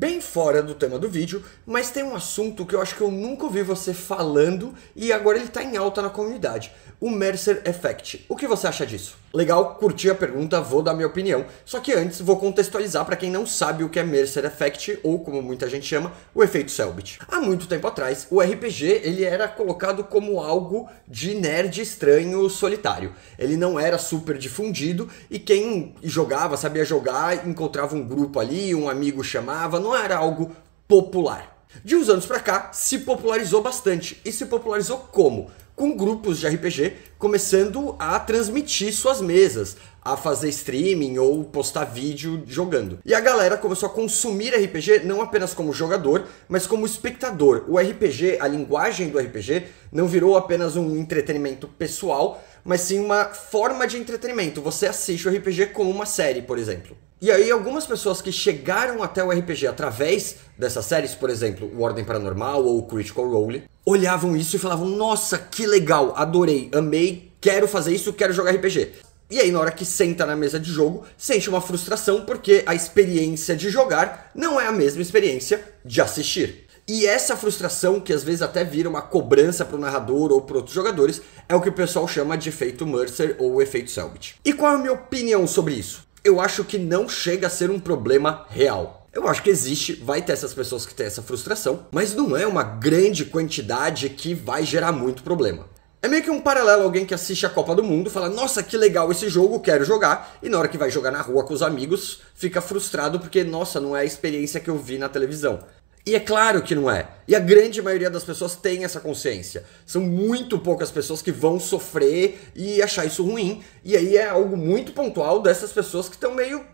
bem fora do tema do vídeo, mas tem um assunto que eu acho que eu nunca ouvi você falando e agora ele tá em alta na comunidade. O Mercer Effect. O que você acha disso? Legal, curti a pergunta, vou dar minha opinião. Só que antes vou contextualizar para quem não sabe o que é Mercer Effect, ou como muita gente chama, o efeito Selbit. Há muito tempo atrás, o RPG ele era colocado como algo de nerd estranho solitário. Ele não era super difundido e quem jogava, sabia jogar, encontrava um grupo ali, um amigo chamava, não era algo popular. De uns anos pra cá, se popularizou bastante. E se popularizou como? Com grupos de RPG começando a transmitir suas mesas, a fazer streaming ou postar vídeo jogando. E a galera começou a consumir RPG não apenas como jogador, mas como espectador. O RPG, a linguagem do RPG, não virou apenas um entretenimento pessoal, mas sim uma forma de entretenimento. Você assiste o RPG como uma série, por exemplo. E aí algumas pessoas que chegaram até o RPG através dessas séries, por exemplo, o Ordem Paranormal ou o Critical Role, olhavam isso e falavam, nossa, que legal, adorei, amei, quero fazer isso, quero jogar RPG. E aí na hora que senta na mesa de jogo, sente uma frustração porque a experiência de jogar não é a mesma experiência de assistir. E essa frustração, que às vezes até vira uma cobrança para o narrador ou para outros jogadores, é o que o pessoal chama de efeito Mercer ou efeito Selbit. E qual é a minha opinião sobre isso? Eu acho que não chega a ser um problema real. Eu acho que existe, vai ter essas pessoas que têm essa frustração, mas não é uma grande quantidade que vai gerar muito problema. É meio que um paralelo, alguém que assiste a Copa do Mundo fala, nossa, que legal esse jogo, quero jogar, e na hora que vai jogar na rua com os amigos, fica frustrado porque, nossa, não é a experiência que eu vi na televisão. E é claro que não é. E a grande maioria das pessoas tem essa consciência. São muito poucas pessoas que vão sofrer e achar isso ruim. E aí é algo muito pontual dessas pessoas que estão meio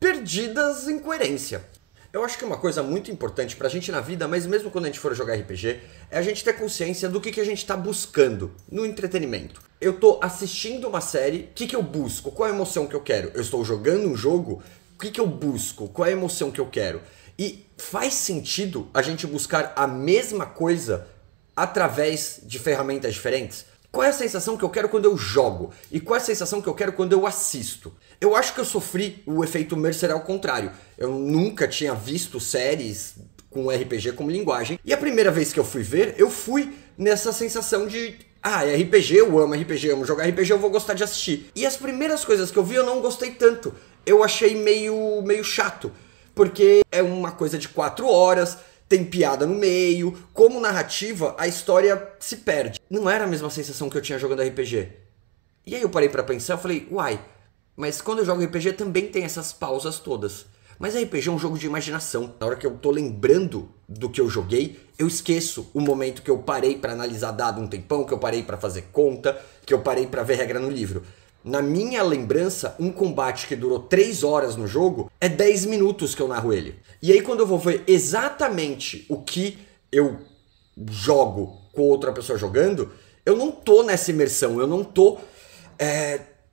perdidas em coerência. Eu acho que uma coisa muito importante pra gente na vida, mas mesmo quando a gente for jogar RPG, é a gente ter consciência do que a gente tá buscando no entretenimento. Eu tô assistindo uma série, o que eu busco? Qual é a emoção que eu quero? Eu estou jogando um jogo, o que eu busco? Qual é a emoção que eu quero? E faz sentido a gente buscar a mesma coisa através de ferramentas diferentes? Qual é a sensação que eu quero quando eu jogo? E qual é a sensação que eu quero quando eu assisto? Eu acho que eu sofri o efeito Mercer ao contrário. Eu nunca tinha visto séries com RPG como linguagem. E a primeira vez que eu fui ver, eu fui nessa sensação de... Ah, é RPG, eu amo jogar RPG, eu vou gostar de assistir. E as primeiras coisas que eu vi eu não gostei tanto. Eu achei meio chato. Porque é uma coisa de 4 horas, tem piada no meio, como narrativa a história se perde. Não era a mesma sensação que eu tinha jogando RPG. E aí eu parei pra pensar, eu falei, uai, mas quando eu jogo RPG também tem essas pausas todas. Mas RPG é um jogo de imaginação. Na hora que eu tô lembrando do que eu joguei, eu esqueço o momento que eu parei pra analisar dado um tempão, que eu parei pra fazer conta, que eu parei pra ver regra no livro. Na minha lembrança, um combate que durou 3 horas no jogo é 10 minutos que eu narro ele. E aí quando eu vou ver exatamente o que eu jogo com outra pessoa jogando, eu não tô nessa imersão, eu não tô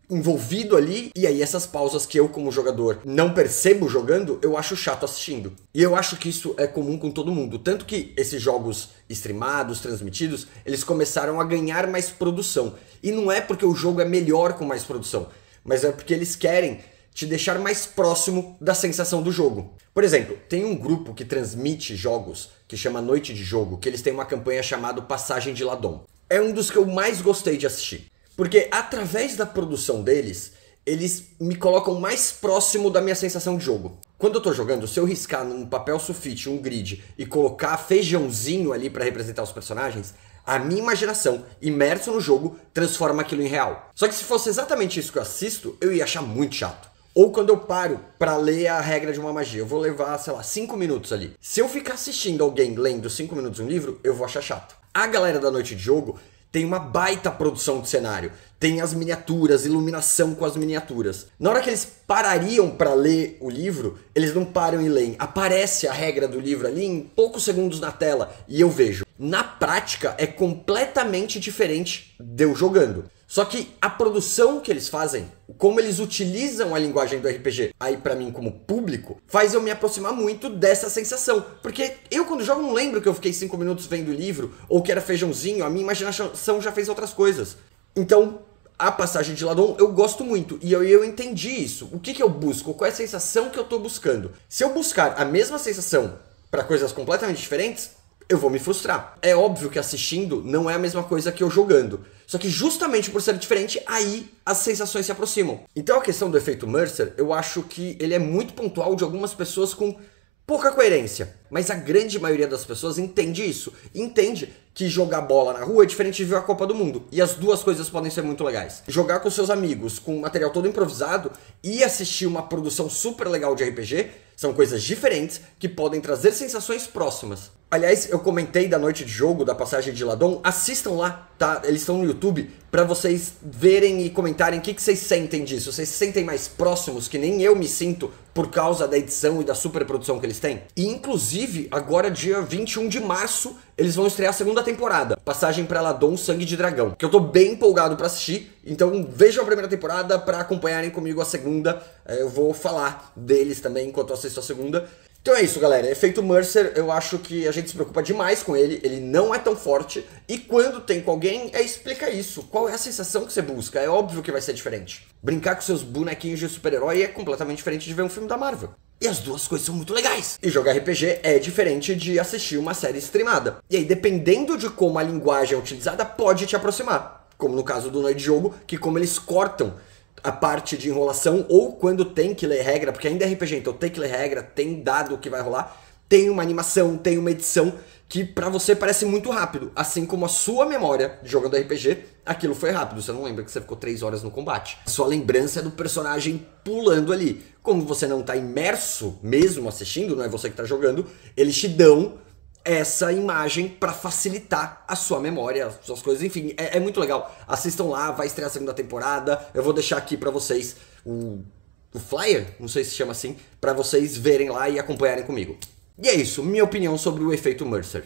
envolvido ali. E aí essas pausas que eu como jogador não percebo jogando, eu acho chato assistindo. E eu acho que isso é comum com todo mundo. Tanto que esses jogos streamados, transmitidos, eles começaram a ganhar mais produção. E não é porque o jogo é melhor com mais produção, mas é porque eles querem te deixar mais próximo da sensação do jogo. Por exemplo, tem um grupo que transmite jogos, que chama Noite de Jogo, que eles têm uma campanha chamada Passagem de Ladon. É um dos que eu mais gostei de assistir, porque através da produção deles, eles me colocam mais próximo da minha sensação de jogo. Quando eu tô jogando, se eu riscar num papel sulfite, um grid, e colocar feijãozinho ali para representar os personagens, a minha imaginação, imerso no jogo, transforma aquilo em real. Só que se fosse exatamente isso que eu assisto, eu ia achar muito chato. Ou quando eu paro pra ler a regra de uma magia, eu vou levar, sei lá, 5 minutos ali. Se eu ficar assistindo alguém lendo 5 minutos um livro, eu vou achar chato. A galera da Noite de Jogo tem uma baita produção de cenário. Tem as miniaturas, iluminação com as miniaturas. Na hora que eles parariam pra ler o livro, eles não param e leem. Aparece a regra do livro ali em poucos segundos na tela e eu vejo. Na prática é completamente diferente de eu jogando. Só que a produção que eles fazem, como eles utilizam a linguagem do RPG, aí pra mim como público, faz eu me aproximar muito dessa sensação. Porque eu quando jogo não lembro que eu fiquei 5 minutos vendo o livro, ou que era feijãozinho, a minha imaginação já fez outras coisas. Então, A Passagem de Ladon eu gosto muito, e eu entendi isso. O que eu busco? Qual é a sensação que eu tô buscando? Se eu buscar a mesma sensação para coisas completamente diferentes, eu vou me frustrar. É óbvio que assistindo não é a mesma coisa que eu jogando. Só que justamente por ser diferente, aí as sensações se aproximam. Então a questão do efeito Mercer, eu acho que ele é muito pontual de algumas pessoas com pouca coerência. Mas a grande maioria das pessoas entende isso. Entende que jogar bola na rua é diferente de ver a Copa do Mundo. E as duas coisas podem ser muito legais. Jogar com seus amigos, com material todo improvisado, e assistir uma produção super legal de RPG, são coisas diferentes que podem trazer sensações próximas. Aliás, eu comentei da noite de jogo, da Passagem de Ladon, assistam lá, tá? Eles estão no YouTube, pra vocês verem e comentarem o que vocês sentem disso. Vocês se sentem mais próximos, que nem eu me sinto, por causa da edição e da superprodução que eles têm? E inclusive, agora dia 21 de março, eles vão estrear a segunda temporada, Passagem pra Ladon, Sangue de Dragão, que eu tô bem empolgado pra assistir, então vejam a primeira temporada pra acompanharem comigo a segunda. Eu vou falar deles também enquanto eu assisto a segunda. Então é isso, galera. Efeito Mercer, eu acho que a gente se preocupa demais com ele, ele não é tão forte, e quando tem com alguém, explica isso. Qual é a sensação que você busca? É óbvio que vai ser diferente. Brincar com seus bonequinhos de super-herói é completamente diferente de ver um filme da Marvel. E as duas coisas são muito legais. E jogar RPG é diferente de assistir uma série streamada. E aí, dependendo de como a linguagem é utilizada, pode te aproximar. Como no caso do Noite de Jogo, que como eles cortam a parte de enrolação, ou quando tem que ler regra, porque ainda é RPG, então tem que ler regra, tem dado o que vai rolar, tem uma animação, tem uma edição que pra você parece muito rápido, assim como a sua memória de jogando RPG, aquilo foi rápido, você não lembra que você ficou 3 horas no combate. A sua lembrança é do personagem pulando ali. Como você não tá imerso mesmo assistindo, não é você que tá jogando, eles te dão essa imagem pra facilitar a sua memória, as suas coisas, enfim, é muito legal. Assistam lá, vai estrear a segunda temporada, eu vou deixar aqui pra vocês o flyer, não sei se chama assim, pra vocês verem lá e acompanharem comigo. E é isso, minha opinião sobre o efeito Mercer.